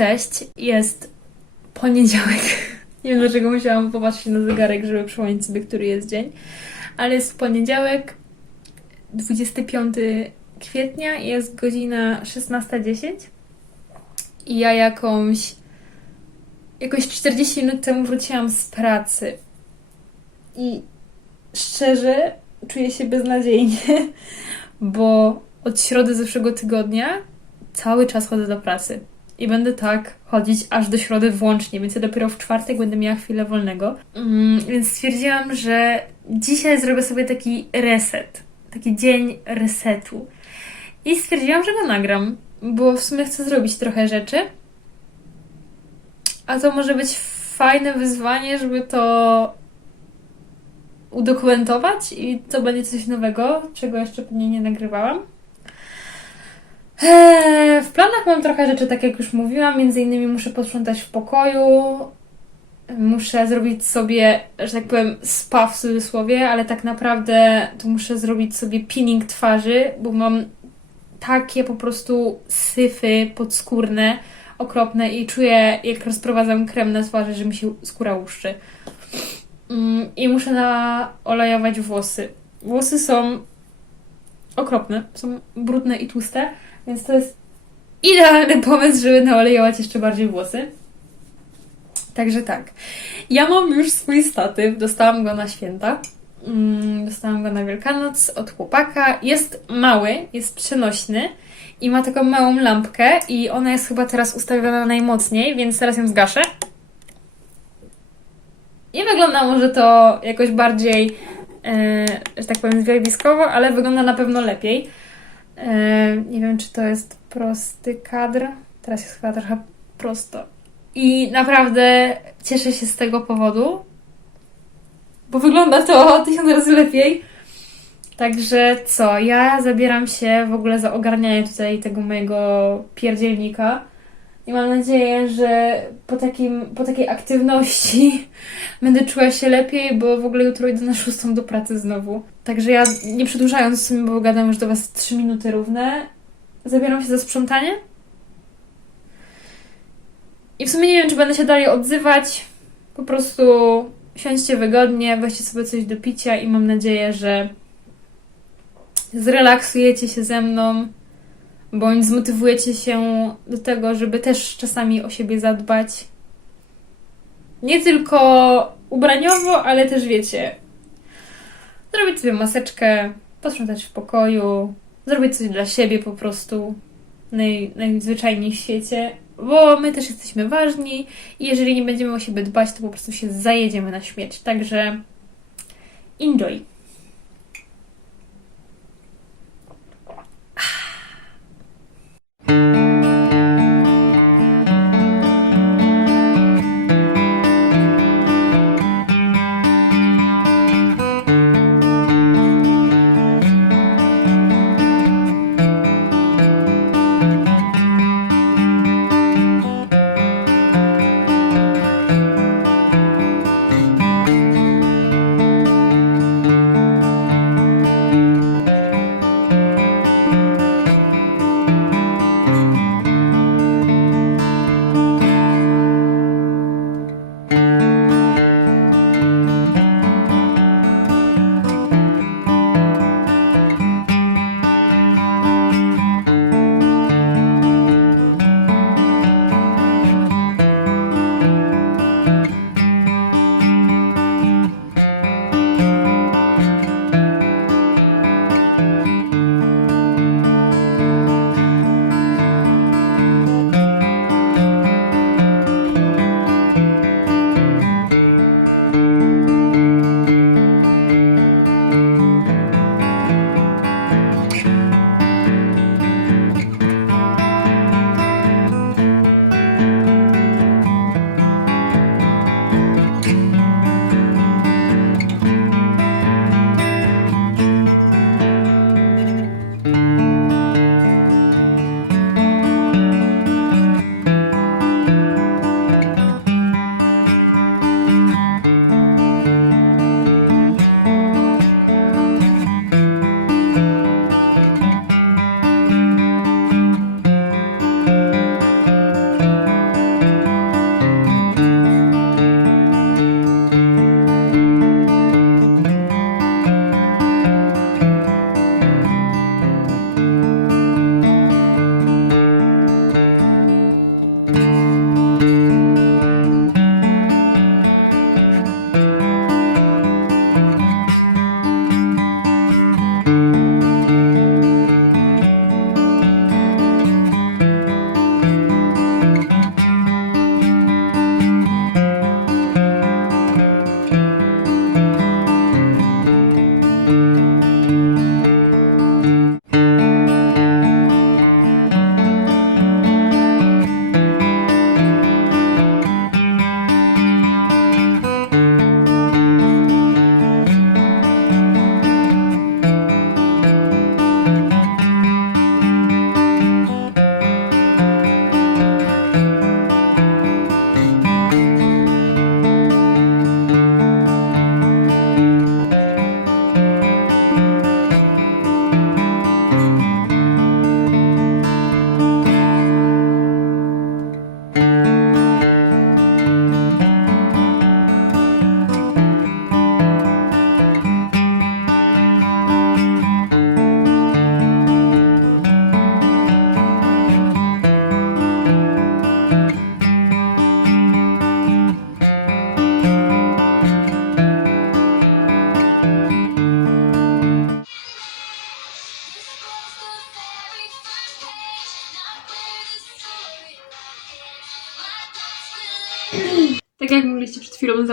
Cześć, jest poniedziałek. Nie wiem dlaczego musiałam popatrzeć na zegarek, żeby przypomnieć sobie, który jest dzień. Ale jest poniedziałek, 25 kwietnia, jest godzina 16.10 i ja jakąś jakoś 40 minut temu wróciłam z pracy. I szczerze czuję się beznadziejnie, bo od środy zeszłego tygodnia cały czas chodzę do pracy. I będę tak chodzić aż do środy włącznie, więc ja dopiero w czwartek będę miała chwilę wolnego. Mm, więc stwierdziłam, że dzisiaj zrobię sobie taki reset. Taki dzień resetu. I stwierdziłam, że go nagram, bo w sumie chcę zrobić trochę rzeczy. A to może być fajne wyzwanie, żeby to udokumentować i to będzie coś nowego, czego jeszcze pewnie nie nagrywałam. Eee, w planach mam trochę rzeczy, tak jak już mówiłam, między innymi muszę posprzątać w pokoju, muszę zrobić sobie, że tak powiem, spa w cudzysłowie, ale tak naprawdę to muszę zrobić sobie peeling twarzy, bo mam takie po prostu syfy podskórne, okropne i czuję, jak rozprowadzam krem na twarzy, że mi się skóra łuszczy. Mm, I muszę naolejować włosy. Włosy są okropne, są brudne i tłuste, więc to jest idealny pomysł, żeby naolejować jeszcze bardziej włosy. Także tak. Ja mam już swój statyw, dostałam go na święta. Mm, Dostałam go na Wielkanoc od chłopaka. Jest mały, jest przenośny i ma taką małą lampkę i ona jest chyba teraz ustawiona najmocniej, więc teraz ją zgaszę. Nie wygląda może to jakoś bardziej, e, że tak powiem, zjawiskowo, ale wygląda na pewno lepiej. E, nie wiem, czy to jest prosty kadr. Teraz jest chyba trochę prosto. I naprawdę cieszę się z tego powodu, bo wygląda to tysiąc razy lepiej. Także co, ja zabieram się w ogóle za ogarnianie tutaj tego mojego pierdzielnika i mam nadzieję, że po, takim, po takiej aktywności będę czuła się lepiej, bo w ogóle jutro idę na szóstą do pracy znowu. Także ja, nie przedłużając w sumie, bo gadam już do Was 3 minuty równe, zabieram się za sprzątanie. I w sumie nie wiem, czy będę się dalej odzywać. Po prostu siądźcie wygodnie, weźcie sobie coś do picia i mam nadzieję, że zrelaksujecie się ze mną, bądź zmotywujecie się do tego, żeby też czasami o siebie zadbać. Nie tylko ubraniowo, ale też wiecie, zrobić sobie maseczkę, posprzątać w pokoju, zrobić coś dla siebie po prostu naj, najzwyczajniej w świecie, bo my też jesteśmy ważni i jeżeli nie będziemy o siebie dbać, to po prostu się zajedziemy na śmierć. Także enjoy.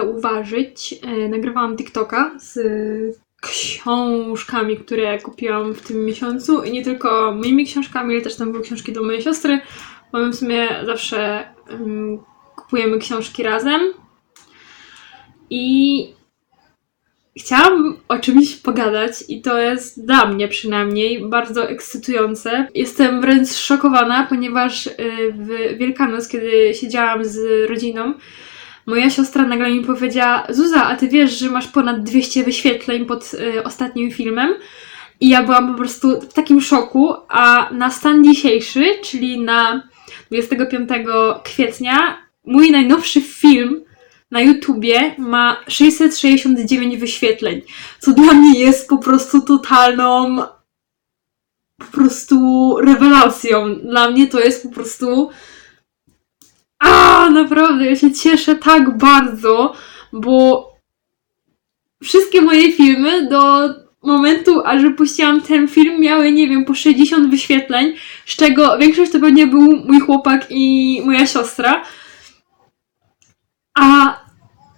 Zauważyć, e, nagrywałam TikToka z książkami, które kupiłam w tym miesiącu i nie tylko moimi książkami, ale też tam były książki do mojej siostry, bo my w sumie zawsze em, kupujemy książki razem. I chciałam o czymś pogadać i to jest dla mnie przynajmniej bardzo ekscytujące. Jestem wręcz szokowana, ponieważ y, w Wielkanoc, kiedy siedziałam z rodziną, moja siostra nagle mi powiedziała: Zuza, a ty wiesz, że masz ponad 200 wyświetleń pod y, ostatnim filmem? I ja byłam po prostu w takim szoku, a na stan dzisiejszy, czyli na 25 kwietnia, mój najnowszy film na YouTubie ma 669 wyświetleń, co dla mnie jest po prostu totalną po prostu rewelacją. Dla mnie to jest po prostu naprawdę, ja się cieszę tak bardzo, bo wszystkie moje filmy do momentu, aż wypuściłam ten film, miały, nie wiem, po 60 wyświetleń, z czego większość to pewnie był mój chłopak i moja siostra. A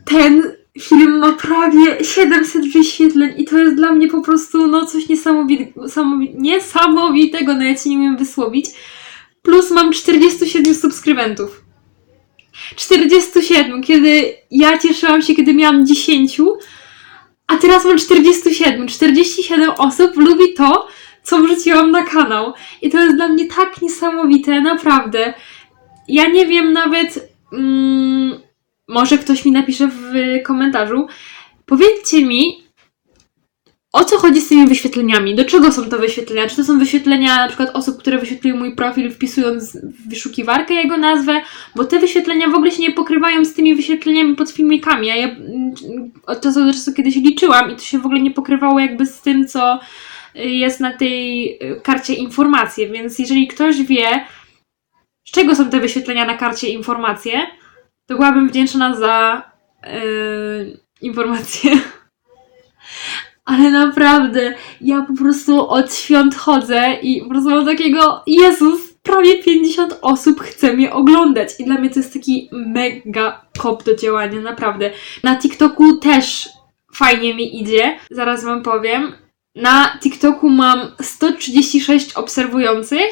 ten film ma prawie 700 wyświetleń i to jest dla mnie po prostu no coś niesamowi- samowi- niesamowitego, nawet się nie umiem wysłowić. Plus mam 47 subskrybentów. 47, kiedy ja cieszyłam się, kiedy miałam 10, a teraz mam 47. 47 osób lubi to, co wrzuciłam na kanał. I to jest dla mnie tak niesamowite, naprawdę. Ja nie wiem nawet. Mm, może ktoś mi napisze w komentarzu. Powiedzcie mi, o co chodzi z tymi wyświetleniami? Do czego są to wyświetlenia? Czy to są wyświetlenia na przykład osób, które wyświetliły mój profil wpisując w wyszukiwarkę jego nazwę? Bo te wyświetlenia w ogóle się nie pokrywają z tymi wyświetleniami pod filmikami. Ja mm, od czasu do czasu kiedyś liczyłam i to się w ogóle nie pokrywało jakby z tym, co jest na tej y, karcie informacje. Więc jeżeli ktoś wie, z czego są te wyświetlenia na karcie informacje, to byłabym wdzięczna za yy, informacje. Ale naprawdę, ja po prostu od świąt chodzę i po prostu mam takiego, Jezus, prawie 50 osób chce mnie oglądać. I dla mnie to jest taki mega kop do działania, naprawdę. Na TikToku też fajnie mi idzie, zaraz wam powiem. Na TikToku mam 136 obserwujących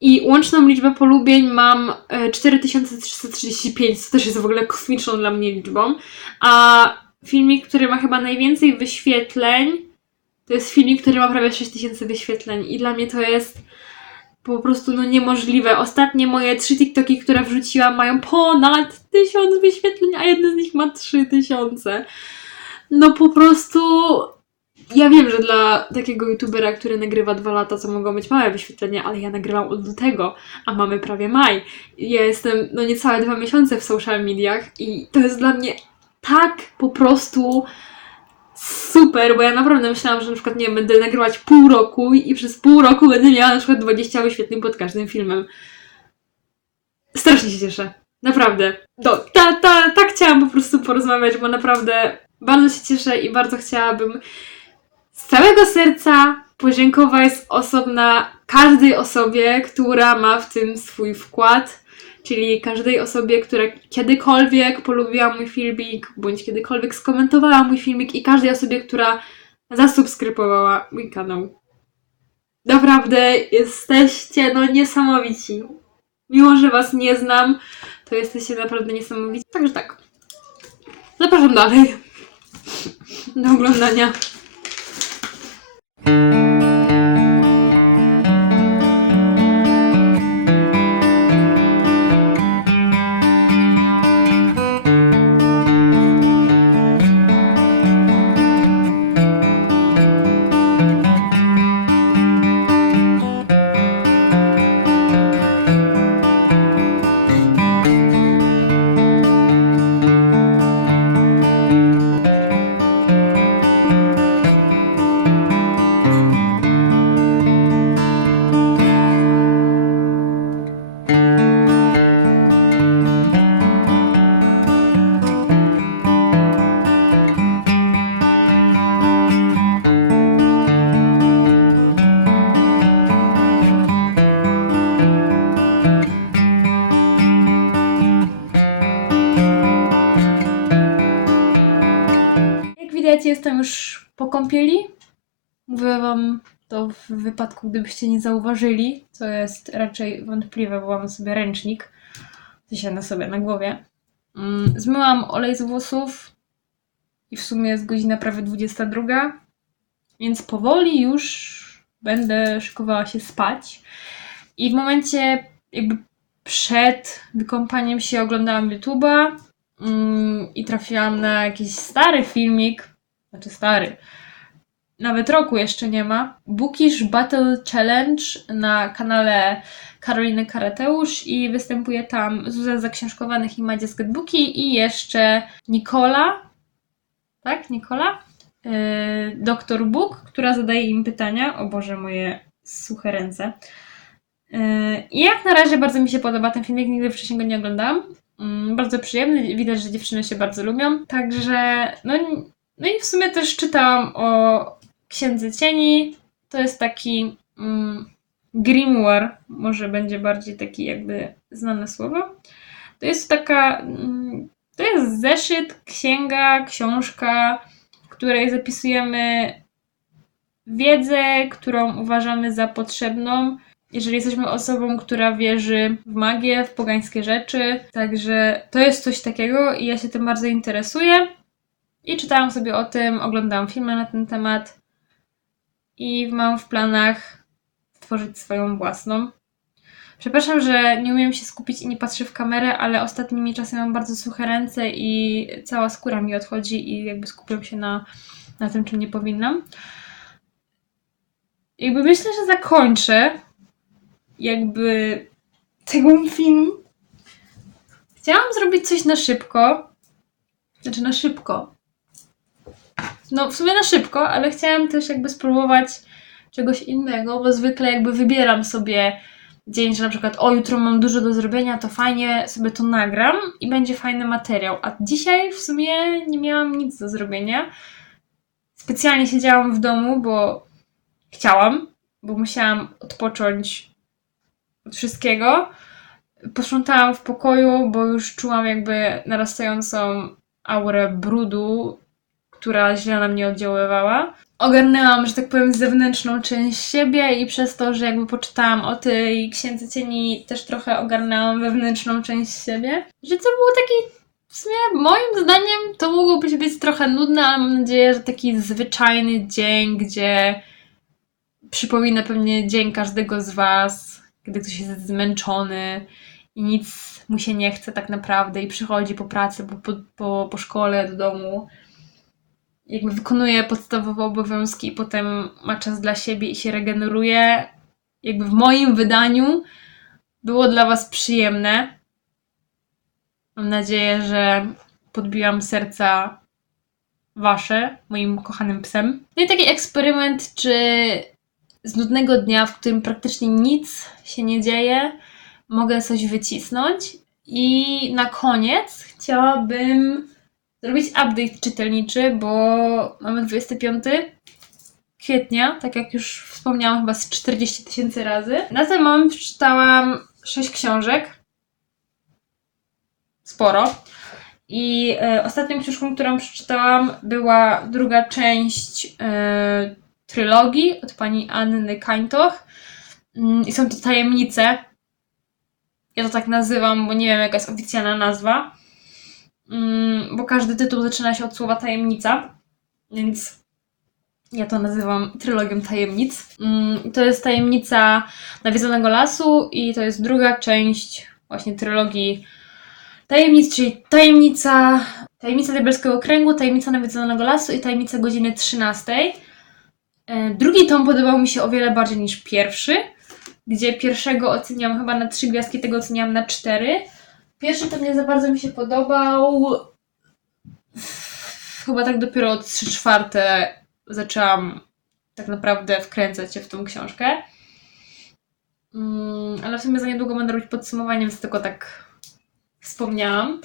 i łączną liczbę polubień mam e, 4335, co też jest w ogóle kosmiczną dla mnie liczbą. A filmik, który ma chyba najwięcej wyświetleń, to jest filmik, który ma prawie 6000 wyświetleń i dla mnie to jest po prostu no niemożliwe. Ostatnie moje trzy TikToki, które wrzuciłam mają ponad 1000 wyświetleń, a jeden z nich ma 3000. No po prostu ja wiem, że dla takiego youtubera, który nagrywa dwa lata, co mogą być małe wyświetlenia, ale ja nagrywam od lutego, a mamy prawie maj. Ja jestem no niecałe dwa miesiące w social mediach i to jest dla mnie tak po prostu super, bo ja naprawdę myślałam, że na przykład, nie będę nagrywać pół roku i przez pół roku będę miała na przykład 20 wyświetleń pod każdym filmem. Strasznie się cieszę. Naprawdę. No, ta, ta, tak chciałam po prostu porozmawiać, bo naprawdę bardzo się cieszę i bardzo chciałabym z całego serca podziękować osobna każdej osobie, która ma w tym swój wkład, czyli każdej osobie, która kiedykolwiek polubiła mój filmik, bądź kiedykolwiek skomentowała mój filmik i każdej osobie, która zasubskrybowała mój kanał. Naprawdę jesteście no niesamowici. Mimo, że was nie znam, to jesteście naprawdę niesamowici. Także tak. Zapraszam dalej. Do oglądania. Jestem już po kąpieli. Mówię wam to w wypadku, gdybyście nie zauważyli, co jest raczej wątpliwe, bo mam sobie ręcznik. Dzisiaj na sobie na głowie. Mm, Zmyłam olej z włosów i w sumie jest godzina prawie 22, więc powoli już będę szykowała się spać. I w momencie jakby przed wykąpaniem się oglądałam YouTube'a mm, i trafiłam na jakiś stary filmik, znaczy stary, nawet roku jeszcze nie ma, Bookish Battle Challenge na kanale Karoliny Karateusz i występuje tam Zuza Zaksiążkowanych i Madzia z Getbooki i jeszcze Nikola, tak? Nikola? Yy, Doktor Book, która zadaje im pytania. O Boże, moje suche ręce. Yy, I jak na razie bardzo mi się podoba ten filmik, nigdy wcześniej go nie oglądałam. Mm, Bardzo przyjemny, widać, że dziewczyny się bardzo lubią. Także, no, no i w sumie też czytałam o Księdze Cieni. To jest taki mm, grimoire, może będzie bardziej taki jakby znane słowo. To jest taka, mm, to jest zeszyt, księga, książka, w której zapisujemy wiedzę, którą uważamy za potrzebną, jeżeli jesteśmy osobą, która wierzy w magię, w pogańskie rzeczy. Także to jest coś takiego i ja się tym bardzo interesuję. I czytałam sobie o tym, oglądałam filmy na ten temat i mam w planach stworzyć swoją własną. Przepraszam, że nie umiem się skupić i nie patrzę w kamerę, ale ostatnimi czasy mam bardzo suche ręce i cała skóra mi odchodzi i jakby skupiam się na, na tym, czym nie powinnam. Jakby myślę, że zakończę jakby tego film. Chciałam zrobić coś na szybko. Znaczy na szybko. No w sumie na szybko, ale chciałam też jakby spróbować czegoś innego, bo zwykle jakby wybieram sobie dzień, że na przykład o jutro mam dużo do zrobienia, to fajnie sobie to nagram i będzie fajny materiał. A dzisiaj w sumie nie miałam nic do zrobienia. Specjalnie siedziałam w domu, bo chciałam, bo musiałam odpocząć od wszystkiego. Posprzątałam w pokoju, bo już czułam jakby narastającą aurę brudu, która źle na mnie oddziaływała. Ogarnęłam, że tak powiem, zewnętrzną część siebie i przez to, że jakby poczytałam o tej Księdze Cieni, też trochę ogarnęłam wewnętrzną część siebie. Że to było taki, w sumie moim zdaniem to mogło być, być trochę nudne, ale mam nadzieję, że taki zwyczajny dzień, gdzie przypomina pewnie dzień każdego z Was, kiedy ktoś jest zmęczony i nic mu się nie chce tak naprawdę i przychodzi po pracy, po, po, po, po szkole do domu jakby wykonuje podstawowe obowiązki i potem ma czas dla siebie i się regeneruje, jakby w moim wydaniu było dla Was przyjemne. Mam nadzieję, że podbiłam serca Wasze, moim kochanym psem. No i taki eksperyment, czy z nudnego dnia, w którym praktycznie nic się nie dzieje, mogę coś wycisnąć. I na koniec chciałabym zrobić update czytelniczy, bo mamy 25 kwietnia, tak jak już wspomniałam chyba z 40 tysięcy razy. Na ten moment przeczytałam 6 książek. Sporo. I e, ostatnią książką, którą przeczytałam, była druga część e, trylogii od pani Anny Kańtoch. Mm, I są to tajemnice. Ja to tak nazywam, bo nie wiem jaka jest oficjalna nazwa. Mm, bo każdy tytuł zaczyna się od słowa tajemnica, więc ja to nazywam trylogią tajemnic. Mm, to jest tajemnica Nawiedzonego Lasu i to jest druga część właśnie trylogii tajemnic, czyli tajemnica, tajemnica Diabelskiego Kręgu, tajemnica Nawiedzonego Lasu i tajemnica godziny 13. E, Drugi tom podobał mi się o wiele bardziej niż pierwszy, gdzie pierwszego oceniam chyba na trzy gwiazdki, tego oceniam na cztery. Pierwszy to nie za bardzo mi się podobał. Chyba tak dopiero od 3 czwarte zaczęłam tak naprawdę wkręcać się w tą książkę. Mm, ale w sumie za niedługo będę robić podsumowanie, więc tylko tak wspomniałam.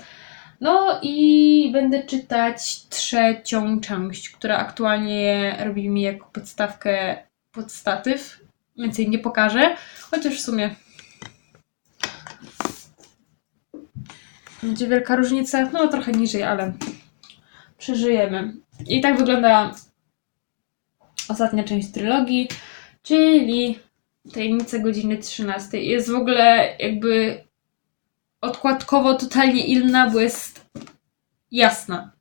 No i będę czytać trzecią część, która aktualnie robi mi jako podstawkę pod statyw. Więcej nie pokażę, chociaż w sumie będzie wielka różnica. No trochę niżej, ale przeżyjemy. I tak wygląda ostatnia część trylogii, czyli Tajemnice godziny 13. Jest w ogóle jakby odkładkowo totalnie inna, bo jest jasna.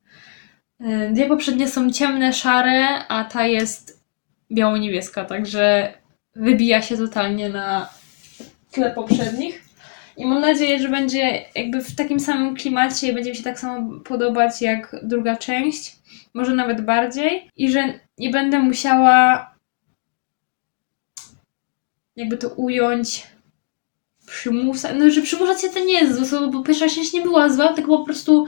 E, Dwie poprzednie są ciemne, szare, a ta jest biało-niebieska, także wybija się totalnie na tle poprzednich. I mam nadzieję, że będzie jakby w takim samym klimacie i będzie mi się tak samo podobać jak druga część, może nawet bardziej, i że nie będę musiała jakby to ująć przymusa, no że przymuszać się to nie jest złe bo pierwsza część nie była zła, tylko po prostu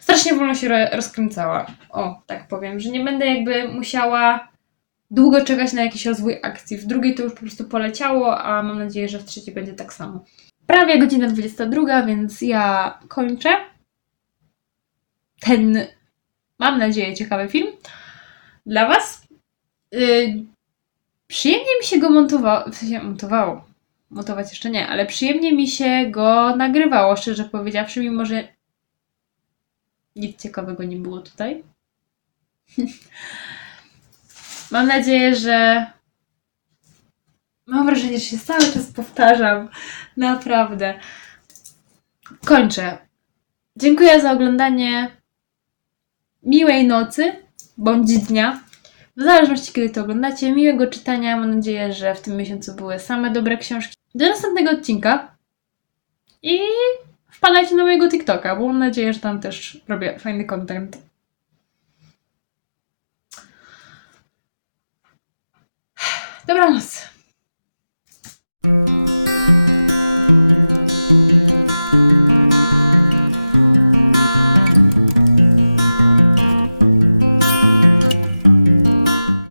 strasznie wolno się ro- rozkręcała. O, tak powiem, że nie będę jakby musiała długo czekać na jakiś rozwój akcji. W drugiej to już po prostu poleciało, a mam nadzieję, że w trzeciej będzie tak samo. Prawie godzina 22, więc ja kończę ten, mam nadzieję, ciekawy film dla Was. Yy, przyjemnie mi się go montowało, w sensie montowało, montować jeszcze nie, ale przyjemnie mi się go nagrywało, szczerze powiedziawszy, mimo że nic ciekawego nie było tutaj. Mam nadzieję, że. Mam wrażenie, że się cały czas powtarzam. Naprawdę. Kończę. Dziękuję za oglądanie. Miłej nocy bądź dnia. W zależności kiedy to oglądacie. Miłego czytania. Mam nadzieję, że w tym miesiącu były same dobre książki. Do następnego odcinka. I wpadajcie na mojego TikToka, bo mam nadzieję, że tam też robię fajny content. Dobranoc.